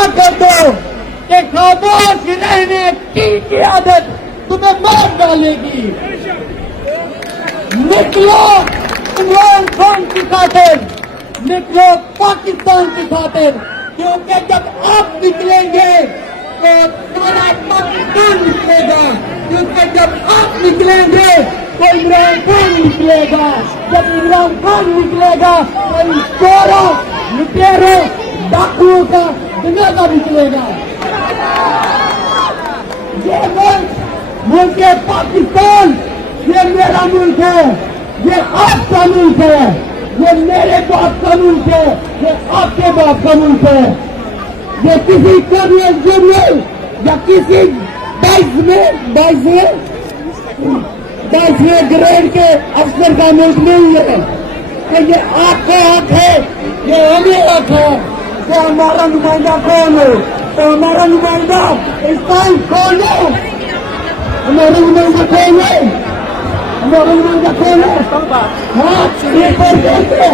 ادا کر دو کہ خاموش رہنے کی عادت تمہیں مار ڈالے گی. نکلو عمران خان کی خاطر, نکلو پاکستان کی خاطر, کیونکہ جب آپ نکلیں گے تو سارا پاکستان نکلے گا, کیونکہ جب آپ نکلیں گے تو عمران خان نکلے گا, جب عمران خان نکلے گا تو ان چوروں لٹیروں ڈاکوؤں کا جنازہ نکلے گا. یہ ملک پاکستان, یہ میرا ملک ہے, یہ آپ کا ملک ہے, یہ میرے باپ کا ملک ہے, یہ آپ کے باپ کا ملک ہے. یہ کسی کرنل جنرل یا کسی 22ویں گریڈ کے افسر کا ملک نہیں ہے کہ یہ آپ کا حق ہے, یہ ہمیں حق ہے. تو ہمارا نمائندہ کون ہے؟ تو ہمارا نمائندہ اس ٹائم کون ہے؟ ہمارا نمائندہ کون ہے؟ ہمارا نمائندہ کون ہے؟ ہاتھ اوپر کر کے,